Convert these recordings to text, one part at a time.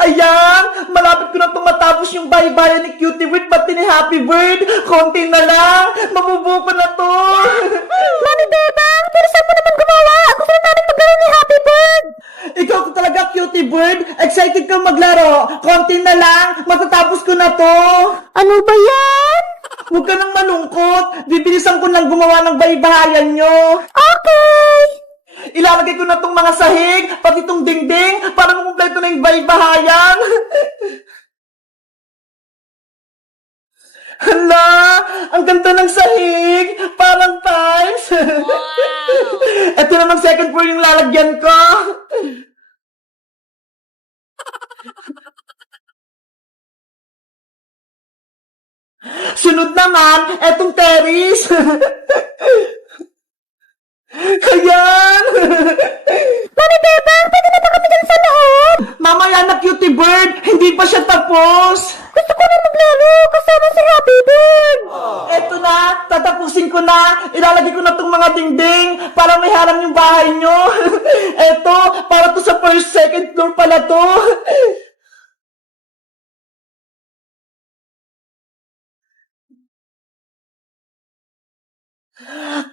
Ayan! Malapit ko na itong matapos yung baybayan ni Cutie Bird pati ni Happy Bird. Konti na lang. Mabubuko na to. Mami Bebang, bilisan mo naman gumawa. Gusto na namin maglaro ni Happy Bird. Ikaw talaga, Cutie Bird. Excited kang maglaro. Konti na lang. Matatapos ko na to. Ano ba yan? Huwag ka nang malungkot. Bibilisan ko lang gumawa ng baybayan nyo. Okay. Ilalagay ko na tong mga sahig, pati tong dingding, para makumpleto na yung baybahayan. Hala, ang ganda ng sahig, parang tiles. Wow! Ito naman second floor yung lalagyan ko. Sunod naman, etong terrace. Ayan! Mami Bebang, pwede na ba kami dyan sa loob? Mamaya na, Cutie Bird, hindi pa siya tapos. Gusto ko na maglaro kasama si Happy Bird. Eto na, tatapusin ko na. Ilalagay ko na tong mga dingding para may harang yung bahay nyo. Eto, para to sa first, second floor pala to.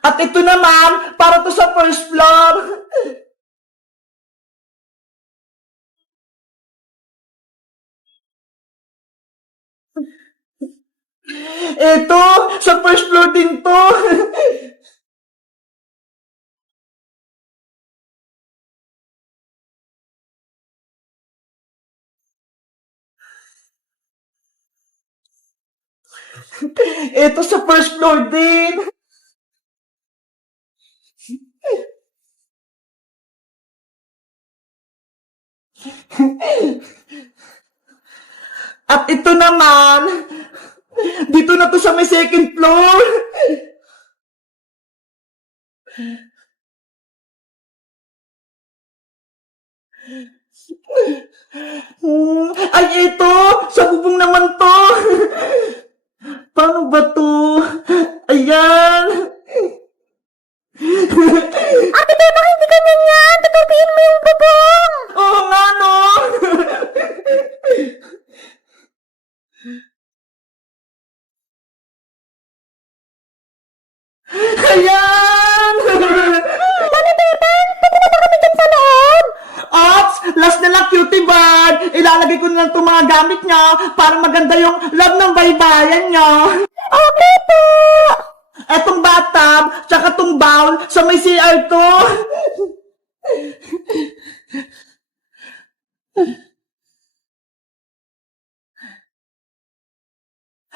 At ito naman, para to sa first floor. Ito, sa first floor din to. Ito sa first floor din. At ito naman, dito na to sa may second floor. Ay, ito! Sa bubong naman to! Paano ba to? Ayan! Ate Bebang, hindi ganyan yan. Tutupiin mo yung bubong. Oo nga, no? Ayan! Mami Bebang, pwede na ba kami dyan sa loob? Ops! Last na lang, Cutie Bird! Ilalagay ko na lang itong mga gamit niya para maganda yung love ng baybayan niya. Okay po. Etong bathtub, tsaka tong bowl sa may CR to.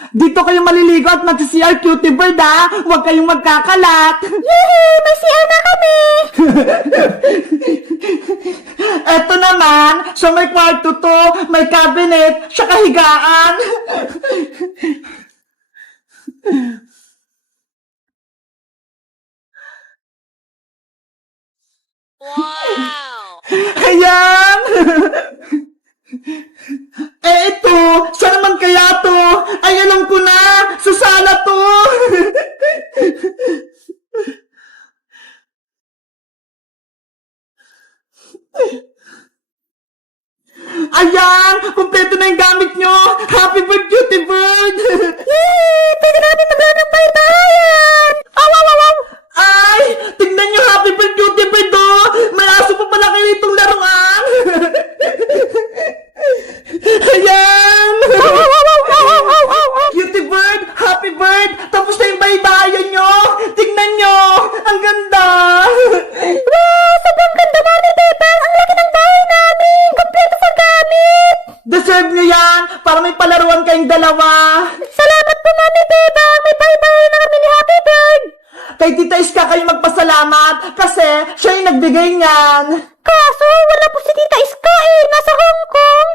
Dito kayo maliligo at mag-CR, Cutie Bird, ha? Huwag kayong magkakalat. Yay! May CR na kami. Eto naman, sa may kwarto to, may cabinet, tsaka higaan. Wow! Ayan! Ito, saan naman kaya to? Ay, alam ko na! Sa sala to! Ayan! Kumpleto na yung gamit nyo! Happy birthday, Cutie Bird! Yay! Pwede namin maglaro ng baybayan. Aw, aw, aw, aw. Ay! Tignan nyo, Happy birthday, Cutie Bird, oh! May aso pa pala kayo itong laruan! Ayan! Aw, aw, aw, aw, aw, aw, aw, aw. Cutie Bird, Happy Bird, tapos na yung baybayan nyo! Tignan nyo! Ang ganda! Wow! Sobrang ganda, Mami Bebang. Ang laki ng bahay namin. Kompleto sa gamit. Deserve nyo yan para may palaruan kayong dalawa! Salamat po, Mami Bebang. May baybayan na kami ni Happy Bird. Kay Tita Iska kayo magpasalamat kasi siya yung nagbigay niyan! Kaso, wala po si Tita Iska eh. Nasa Hong Kong.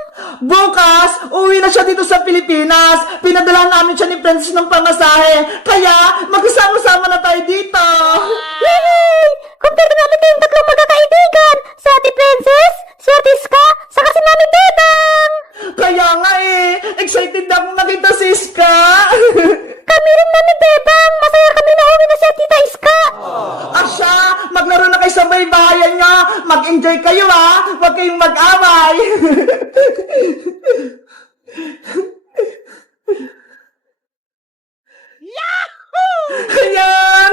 Bukas, uwi na siya dito sa Pilipinas. Pinadala namin siya ni Princess ng pamasahe. Kaya, magkasama-sama na tayo dito. Yay! Kompleto namin kayong tatlong magkakaibigan. Si Ate Princess, si Ate Iska, saka si Mami Bebang. Kaya nga eh, excited na akong nakita si Iska. Kami rin, Mami Bebang. Masaya kami na uwi na si Tita Iska. Asya, maglaro na kayo sa baybayan niya. Mag-enjoy kayo ha. Huwag kayong mag Bye-bye! Ayan!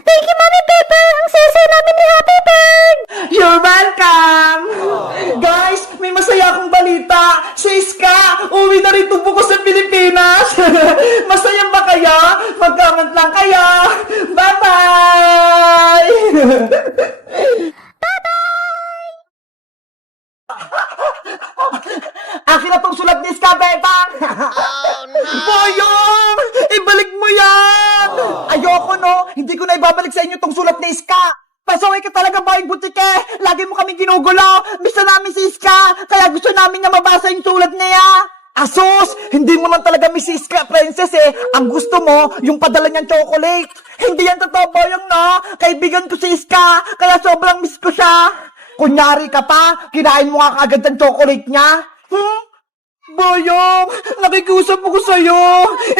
Thank you, Mami Bebang! Ang saya namin ni Happy Bird! You're welcome! Guys, may masaya akong balita. Si Iska, uwi na rin tubo ko sa Pilipinas. Masaya ba kayo? Mag-comment lang kayo. Bye-bye! Akin na tong sulat ni Iska, Bebang! Oh no! Boyong! Ibalik mo yan! Ayoko, no? Hindi ko na ibabalik sa inyo tong sulat ni Iska. Pasaway ka talaga, Boyong Butike. Lagi mo kami ginugulo. Gusto namin si Iska. Kaya gusto namin na mabasa yung sulat niya. Asos! Hindi mo man talaga miss si Iska, princess eh. Ang gusto mo, yung padala niyang chocolate. Hindi yan totoo, Boyong, no? Kaibigan ko si Iska. Kaya sobrang miss ko siya. Kunyari ka pa, kinain mo nga kaagad ang chocolate niya. Boyong, nakikiusap ako sa'yo.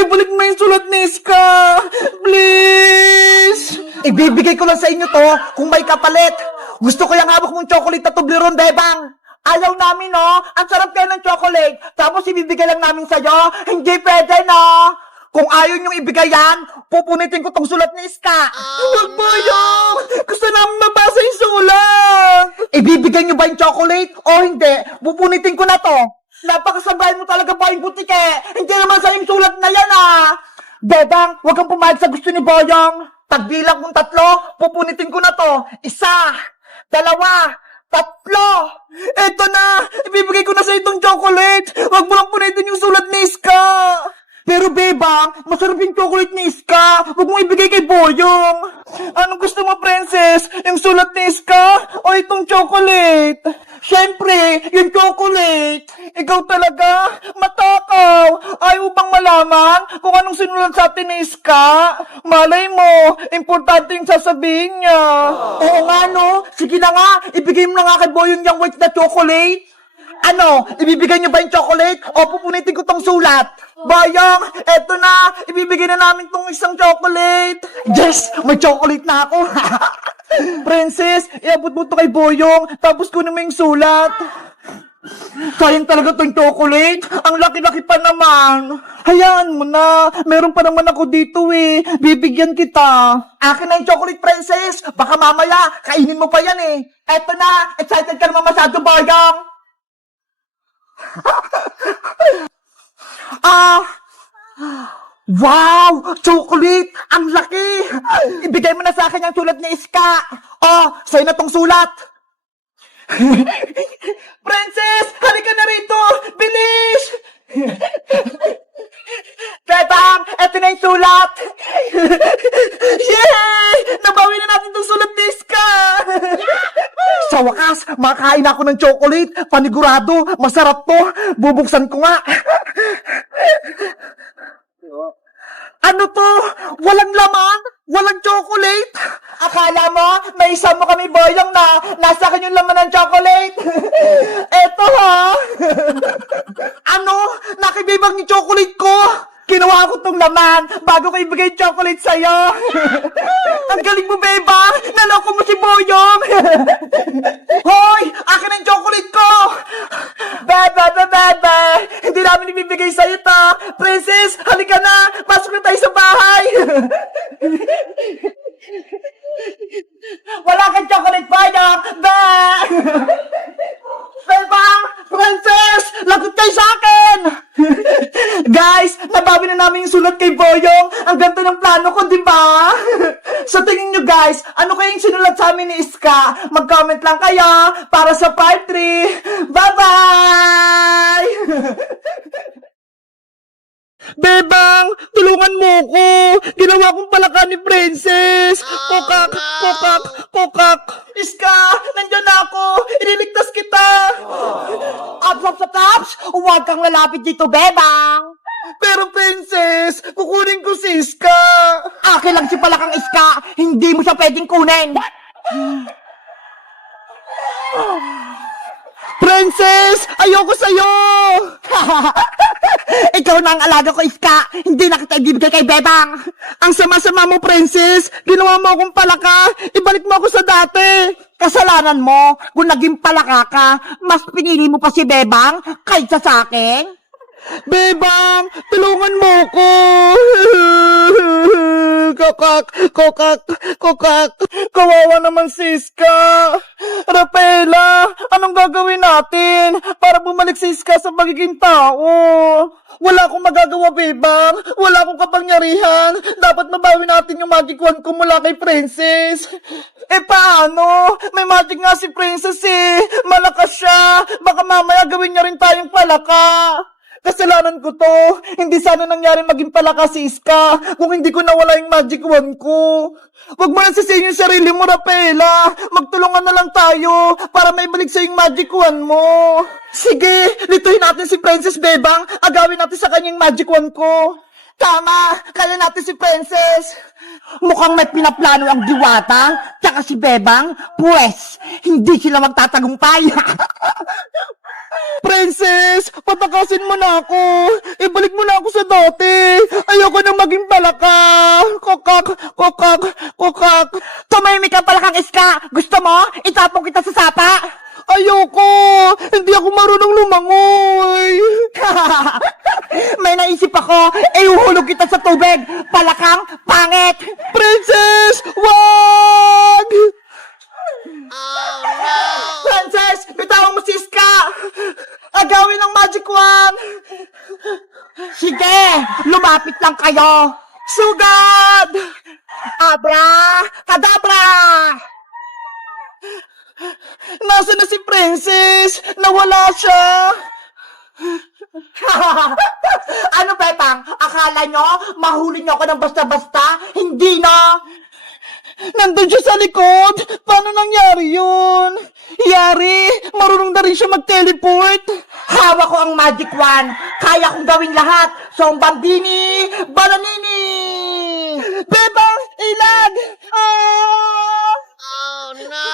Ibalik mo yung sulat ni Iska. Please. Ibibigay ko lang sa inyo to kung may kapalit. Gusto ko yung hawak mong chocolate na Toblerone, Bebang. Ayaw namin, no? Ang sarap kayo ng chocolate. Tapos ibibigay lang namin sa'yo. Hindi pwede, no? Kung ayaw niyong ibigay yan, pupunitin ko tong sulat ni Iska. Huwag, Boyong! Gusto namin mabasa yung sulat. Ibibigay niyo ba yung chocolate o hindi? Pupunitin ko na to. Napakasabay mo talaga, Boyong Butike. Hindi naman sa yung sulat na yan, ah. Bebang, huwag kang pumayag sa gusto ni Boyong. Pagbilang kong 3, pupunitin ko na to. 1, 2, 3. Eto na! Ibibigay ko na sa itong chocolate. Huwag mo lang punitin yung sulat ni Iska. Pero Bebang, masarap yung chocolate ni Iska. Huwag mong ibigay kay Boyong. Anong gusto mo, princess? Yung sulat ni Iska o itong chocolate? Siyempre, yung chocolate. Ikaw talaga, matakaw. Ayaw bang malaman kung anong sinulat sa atin ni Iska? Malay mo, importante yung sasabihin niya. Oo nga, no? Sige na nga, ibigay mo na nga kay Boyong yung white na chocolate. Ano, ibibigay niyo ba yung chocolate o pupunitin ko tong sulat? Boyong, eto na, ibibigay na namin tong isang chocolate. Yes, may chocolate na ako. Princess, iabot mo to kay Boyong, tapos kunin mo yung sulat. Sayang talaga tong chocolate. Ang laki-laki pa naman. Hayaan mo na. Meron pa naman ako dito eh. Bibigyan kita. Akin na yung chocolate, princess. Baka mamaya, kainin mo pa yan eh. Eto na, excited ka naman masyado, Boyong. Wow! Chocolate! Ang laki! Ibigay mo na sa akin yung sulat ni Iska. Sa'yo na tong sulat. Princess! Halika na rito! Bilis! Bebang! Eto na yung sulat! Yay! Nabawi na natin tong sulat ni Iska! Sa wakas, makakain ako ng chocolate. Panigurado, masarap to. Bubuksan ko nga. Ano to? Walang laman? Walang chocolate? Akala mo, may isa mo kami, Boyong, na nasa akin yung laman ng chocolate? Eto, ha? Ano? Nakibibag yung chocolate ko? Kinuha ko tong laman bago ko ibigay yung chocolate sa'yo. Ang galing mo, Beba! Naloko mo si Boyong! Hoy! Akin ang chocolate ko! Bebe! Hindi namin ibibigay sa'yo ta! Princess, halika na! Pasok na tayo sa bahay! Wala kang chocolate, Boyong! Bebang! Princess! Lagot kayo sa akin! Guys, nabawi na namin yung sulat kay Boyong. Ang ganda ng plano ko, di ba? Sa tingin nyo guys, ano kayang sinulat sa amin ni Iska? Mag-comment lang kayo para sa part 3. Bye-bye! Bebang, tulungan mo ko. Ginawa kong palaka ni Princess. Kokak. Iska, nandyan ako. Iniligtas kita. Taps. Huwag kang lalapit dito, Bebang. Pero Princess, kukunin ko si Iska. Akin lang si palakang Iska. Hindi mo siya pwedeng kunin. Princess, ayoko sa'yo. Ikaw na ang alaga ko, Iska. Hindi na kita ibibigay kay Bebang. Ang sama-sama mo, Princess. Ginawa mo akong palaka. Ibalik mo ako sa dati. Kasalanan mo kung naging palaka ka, mas pinili mo pa si Bebang kaysa sa akin? Bebang, tulungan mo ko! Kokak! Kawawa naman si Iska! Rafaela, anong gagawin natin para bumalik si Iska sa magiging tao? Wala akong magagawa, Bebang. Wala akong kapangyarihan. Dapat mabawi natin yung magic wand ko mula kay Princess. Paano? May magic nga si Princess eh. Malakas siya. Baka mamaya gawin niya rin tayong palaka. Kasalanan ko to. Hindi sana nangyari maging palaka si Iska kung hindi ko nawala yung magic wand ko. Huwag mo nang sisihin yung sarili mo, Rafaela. Magtulungan na lang tayo para may balik sa yung magic wand mo. Sige, lituhin natin si Princess Bebang. Agawin natin sa kanyang magic wand ko. Tama, kaya natin si Princess. Mukhang may pinaplano ang Diwata, tsaka si Bebang. Pwes, hindi sila magtatagumpay. Princess, patakasin mo na ako. Ibalik mo na ako sa dati. Ayoko nang maging palaka. Kokak. Tumahimik ka palakang Iska. Gusto mo? Itapong kita sa sapa. Ayoko. Hindi ako marunong lumangoy. May naisip ako. Iuhulog kita sa tubig. Palakang pangit. Princess, wag! Oh no! Princess, bitawan mo si Iska! Agawin ang magic wand! Sige, lumapit lang kayo! Sugad! Abra! Kadabra! Nasaan na si Princess? Nawala siya! Ano, Pepang? Akala nyo, mahuli nyo ako ng basta-basta? Hindi na! Nandun siya sa likod! Paano nangyari yun? Yari, marunong na rin siya mag-teleport! Hawak ko ang magic wand! Kaya kong gawin lahat! Sombambini! Bananini! Bebang! Ilag! Ah! Oh no!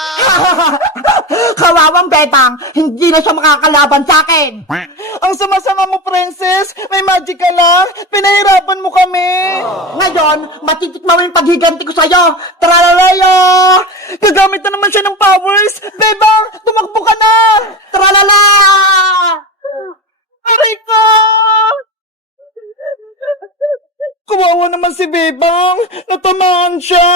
Kawawang Bebang! Hindi na siya makakalaban sa akin! Ang sama-sama mo, Princess! May magic ka lang! Pinahirapan mo kami! Ngayon, matitikman mo yung paghiganti ko sa'yo! Tralalayo! Gagamit na naman siya ng powers! Bebang! Tumakbo ka na! Tralala! Aray ko! Kawawa naman si Bebang! Natamaan siya!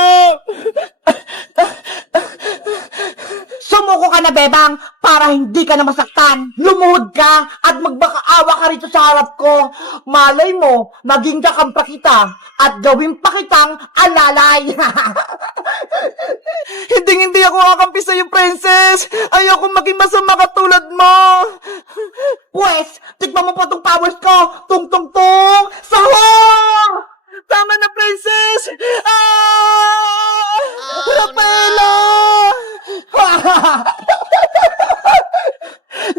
Sumuko ka na, Bebang, para hindi ka na masaktan. Lumuhod ka at magbakaawa ka rito sa harap ko. Malay mo, maging kakampa kita at gawin pa kitang alalay. Hindi ako kakampi sa'yo, Princess. Ayoko maging masama katulad mo. Pwes, tikman mo po tong powers ko. Tung-tung-tung! Sahur! Tama na, Princess! Ah! Rafaela!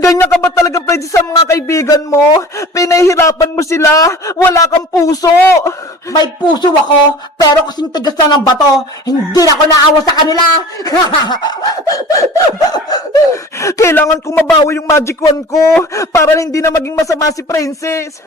Ganyan ka ba talaga, Princess, sa mga kaibigan mo? Pinahihirapan mo sila. Wala kang puso. May puso ako, pero kasing tigas na ng bato. Hindi na ako naawa sa kanila. Kailangan kong mabawi yung magic wand ko para hindi na maging masama si Princess.